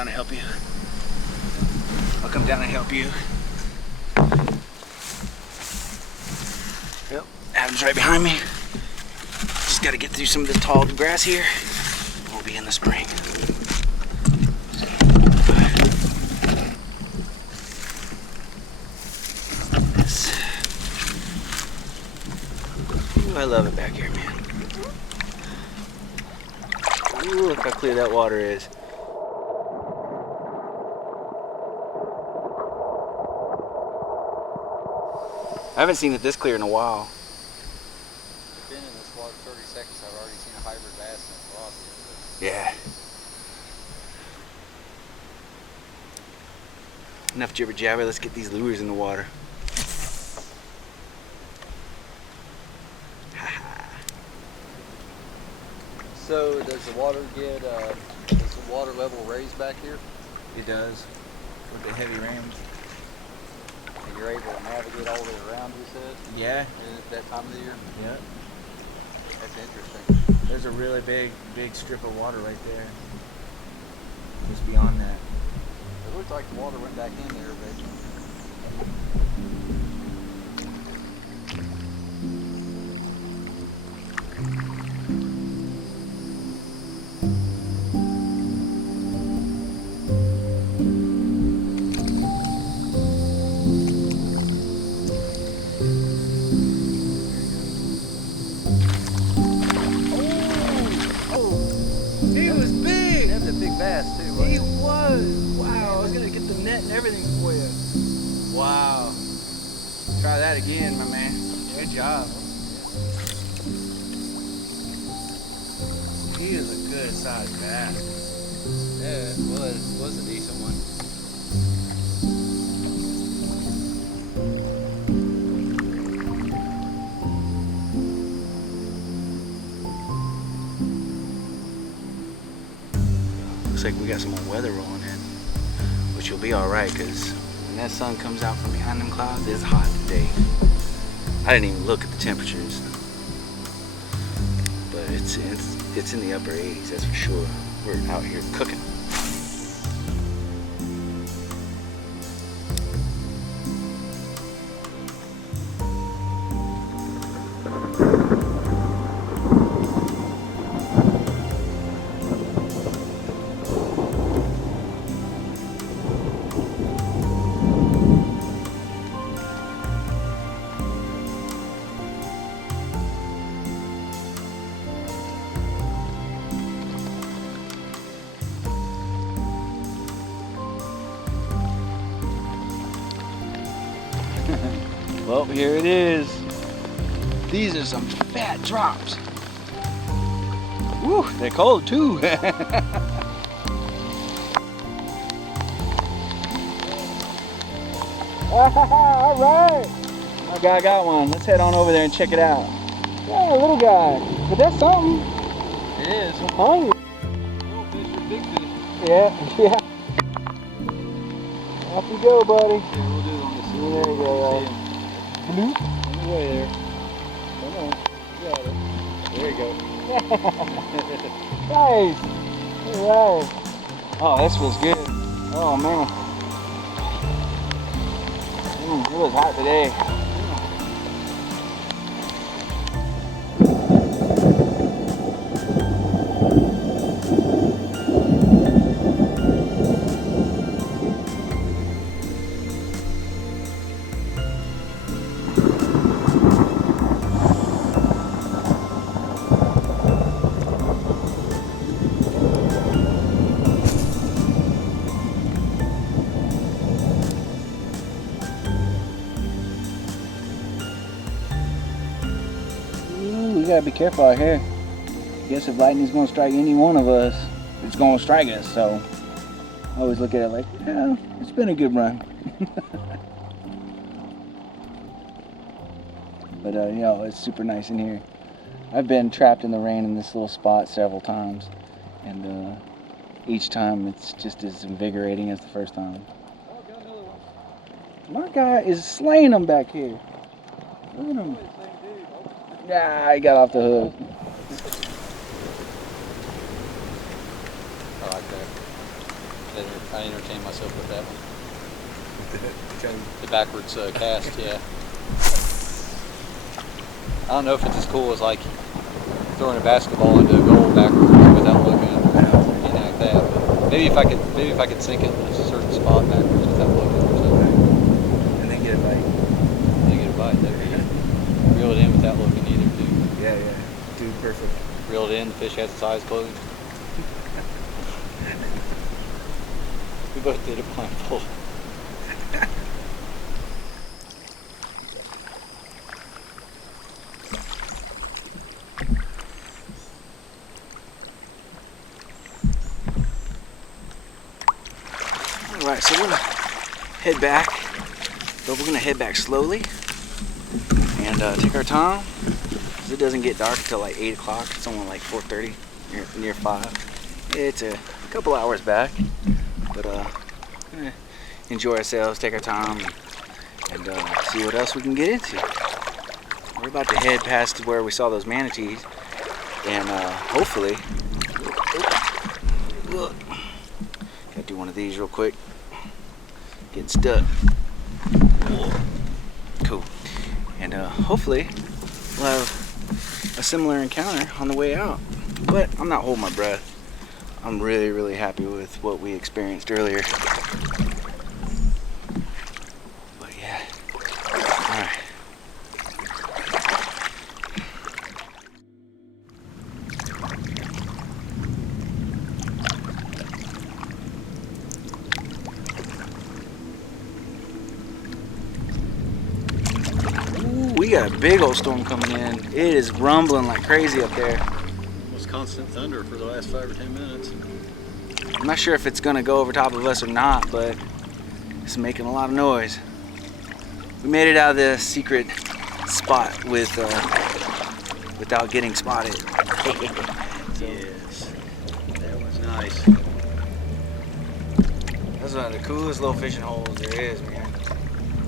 down and help you. I'll come down and help you. Yep, Adam's right behind me. Just got to get through some of the tall grass here. We'll be in the spring. Ooh, I love it back here, man. Ooh, look how clear that water is. I haven't seen it this clear in a while. I've been in this water 30 seconds. I've already seen a hybrid bass in the velocity. Yeah. Enough jibber jabber, let's get these lures in the water. So does the water get, does the water level raise back here? It does, with the heavy rains. And you're able to navigate all the way around, you said? Yeah. At that time of the year? Yeah. That's interesting. There's a really big strip of water right there. Just beyond that. It looked like the water went back in there, but bass too, wasn't He it? was. Wow, I was gonna get the net and everything for you. Wow. Try that again, my man. Good job. He is a good sized bass. Yeah, it was a decent one. Looks like we got some more weather rolling in, which will be all right because when that sun comes out from behind them clouds, it's hot today. I didn't even look at the temperatures, but it's in the upper 80s, that's for sure. We're out here cooking. Well, here it is. These are some fat drops. Woo, they're cold too. All right. Okay, I got one. Let's head on over there and check it out. Yeah, little guy. But that's something. It is. I'm hungry. Little fish or big fish? Yeah, yeah. Off you go, buddy. Yeah, we'll do it on this. There you go. Bloop. On the way there. Come on. You got it. There you go. Nice. All right. Oh, this feels good. Oh, man. It was hot today. We gotta be careful out here. I guess if lightning's gonna strike any one of us, it's gonna strike us. So I always look at it like, yeah, it's been a good run. But you know, it's super nice in here. I've been trapped in the rain in this little spot several times, and each time it's just as invigorating as the first time. Oh, got another one. My guy is slaying them back here. Look at him. Yeah, he got off the hook. I like that. I entertain myself with that one. The backwards cast, yeah. I don't know if it's as cool as like throwing a basketball into a goal backwards without looking or anything like that. But maybe if I could sink it in a certain spot backwards without looking or something. And then get a bite. Then get a bite. There you go. Reel it in without looking either too. Yeah, yeah. Dude, perfect. Reel it in. The fish has its eyes closed. We both did it blindfold. Alright, so we're gonna head back, but we're gonna head back slowly and take our time, because it doesn't get dark until like 8 o'clock. It's only like 4:30, near 5. It's a couple hours back, but gonna enjoy ourselves, take our time, and see what else we can get into. We're about to head past where we saw those manatees, and hopefully, look, gotta do one of these real quick. Getting stuck. Cool. And hopefully we'll have a similar encounter on the way out. But I'm not holding my breath. I'm really, really happy with what we experienced earlier. But yeah. Alright. We got a big old storm coming in. It is rumbling like crazy up there. Almost constant thunder for the last 5 or 10 minutes. I'm not sure if it's gonna go over top of us or not, but it's making a lot of noise. We made it out of the secret spot with without getting spotted. So, Yes, that was nice. that's one of the coolest little fishing holes there is, man.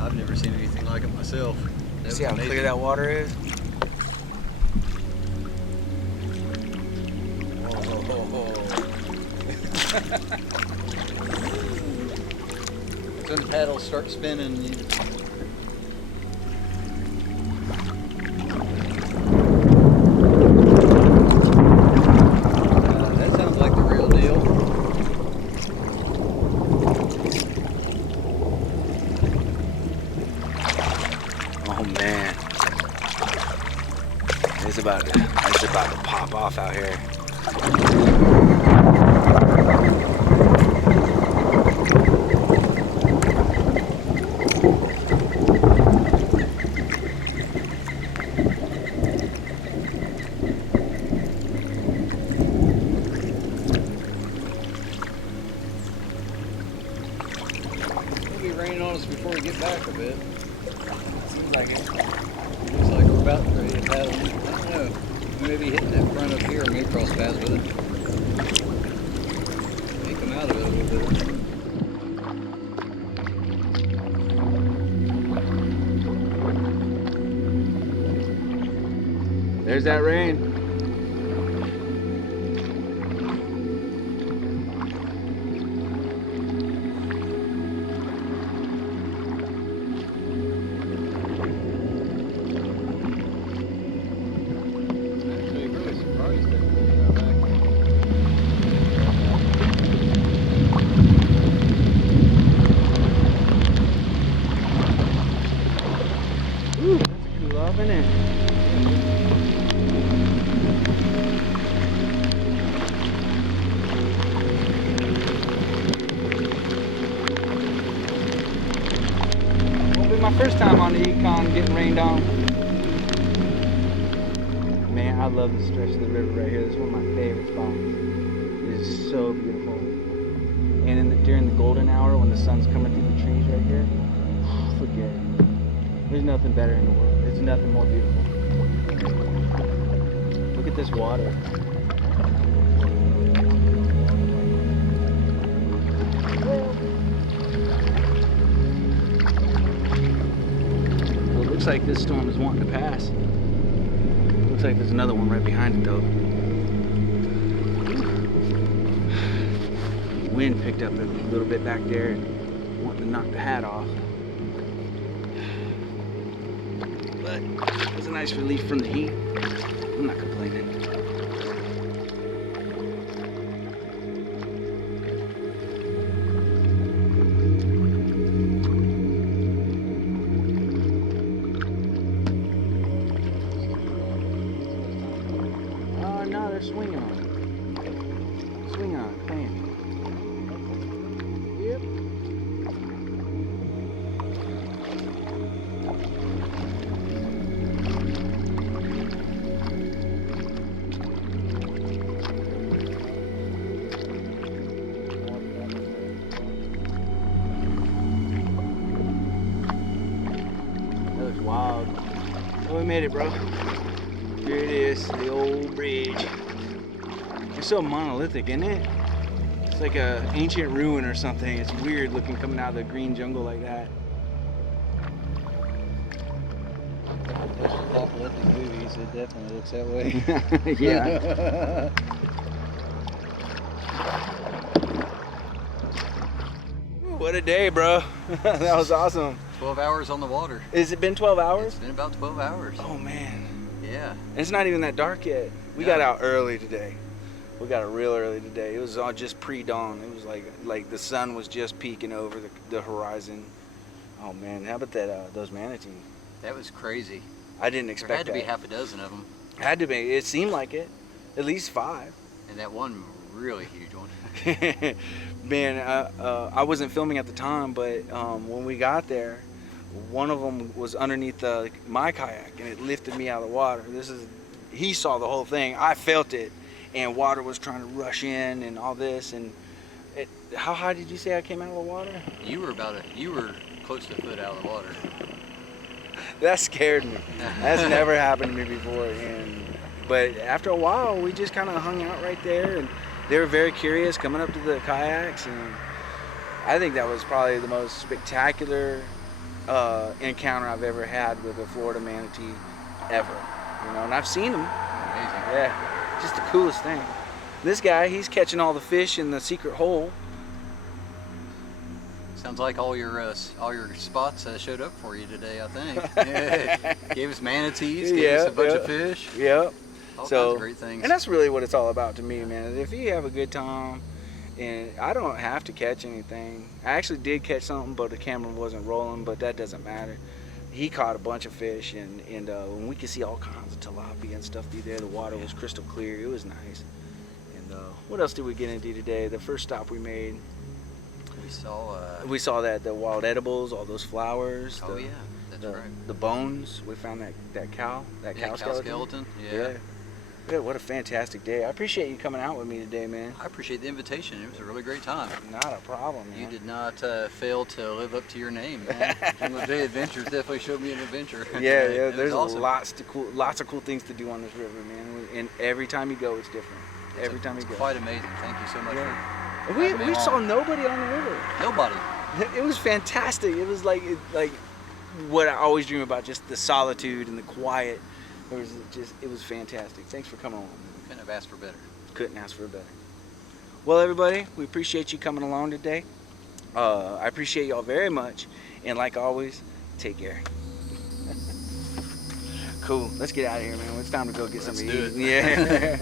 I've never seen anything like it myself. That See how was clear that water is? That's when the paddles start spinning. That sounds like the real deal. Oh man, it's about to pop off out here. It'll be raining on us before we get back a bit. Seems like it. Looks like we're about ready to paddle. I don't know. We may be hitting that front up here and maybe cross paths with it. May come out of it a little bit. There's that rain. Actually, really surprised that we got back. Ooh, that's a cool off, isn't it? Won't be my first time on the Econ getting rained on. Man, I love this stretch of the river right here. This is one of my favorite spots. It is so beautiful. And during the golden hour when the sun's coming through the trees right here, forget it. There's nothing better in the world. There's nothing more beautiful. Look at this water. Well, it looks like this storm is wanting to pass. Looks like there's another one right behind it though. wind picked up a little bit back there and wanting to knock the hat off. But it was a nice relief from the heat. I'm not complaining. Oh no, they're swinging on it. Swing on it, playing. Yep. That looks wild. Oh, we made it, bro. Here it is, the old bridge. It's so monolithic, isn't it? It's like a ancient ruin or something. It's weird looking coming out of the green jungle like that. Those apocalyptic movies, it definitely looks that way. Yeah. What a day, bro. That was awesome. 12 hours on the water. Has it been 12 hours? It's been about 12 hours. Oh man. Yeah. And it's not even that dark yet. We got out early today. We got out real early today. It was all just pre-dawn. It was like the sun was just peeking over the horizon. Oh man, how about that those manatee? That was crazy. I didn't expect that. There had to be half a dozen of them. Had to be. It seemed like it. At least 5. And that one really huge one. Man, I wasn't filming at the time, but when we got there, one of them was underneath my kayak, and it lifted me out of the water. He saw the whole thing. I felt it, and water was trying to rush in, and all this. And how high did you say I came out of the water? You were close to a foot out of the water. That scared me. That's never happened to me before. But after a while, we just kind of hung out right there, and they were very curious coming up to the kayaks, and I think that was probably the most spectacular encounter I've ever had with a Florida manatee ever. You know, and I've seen them. Amazing. Yeah, just the coolest thing. This guy, he's catching all the fish in the secret hole. Sounds like all your spots showed up for you today, I think. Gave us manatees, gave us a bunch of fish. Yep. All kinds of great things. And that's really what it's all about to me, man. If you have a good time, and I don't have to catch anything. I actually did catch something, but the camera wasn't rolling, but that doesn't matter. He caught a bunch of fish, and we could see all kinds of tilapia and stuff be there. The water was crystal clear. It was nice. And what else did we get into today? The first stop we made, we saw that the wild edibles, all those flowers. Oh yeah, that's right. The bones. We found that cow skeleton. Yeah. Yeah, what a fantastic day. I appreciate you coming out with me today, man. I appreciate the invitation. It was a really great time. Not a problem, man. You did not fail to live up to your name, man. Jungle Day Adventures definitely showed me an adventure. Yeah, there's awesome. lots of cool things to do on this river, man. And every time you go, it's different. It's quite amazing. Thank you so much for we saw nobody on the river. Nobody. It was fantastic. It was like what I always dream about, just the solitude and the quiet. It was fantastic. Thanks for coming along. Couldn't have asked for better. Couldn't ask for better. Well, everybody, we appreciate you coming along today. I appreciate y'all very much. And like always, take care. Cool. Let's get out of here, man. It's time to go get something to eat. Yeah.